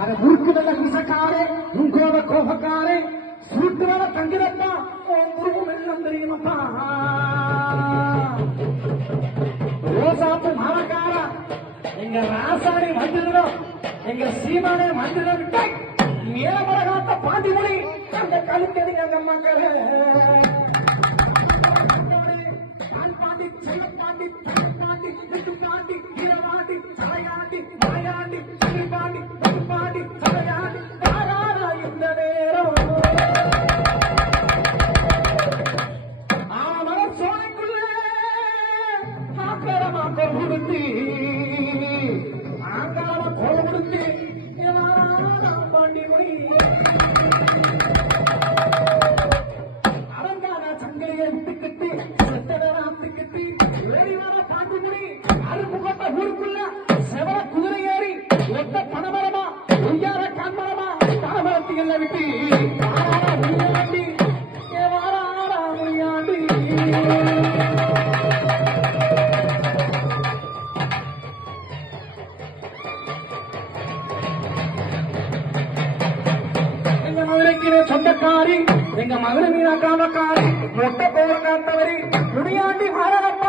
ಅರೆ ಮುರುಕುದಲ್ಲ ಮಿಸಕಾರೆ ಮುಂಕೋದ ಕೋಪಕಾರೆ ಸೂತ್ರನ ತಂಗಿರಪ್ಪ ಮುರುಗು ಮೆಲ್ಲಂದರಿನಪ್ಪ ரோசாப்பு மரக்கார எங்க ராசாணி மந்திரம் எங்க சீமானே மந்திரம் விட்டாய் மேலமரகாத்த பாண்டிமொழி அந்த கழுத்தடிங்க அந்த மக்கள் பாண்டி செல்லப்பாண்டி பாண்டி பாண்டி விட்டு வீரவாண்டி தலையாண்டி மலையாண்டி சிறுபாண்டி பாண்டி பாண்டி தலையாண்டி தாராரா இந்த நேரம். ஆமர சோனைக்குள்ளே ஆக்கரமா கொடுத்தி ஆட்டிகள் அடித்து சொந்தக்காரி எங்க மதுரை மீனாக்காமக்காரி மொட்டை போர் காத்தவரி துணியாண்டி பாரதம்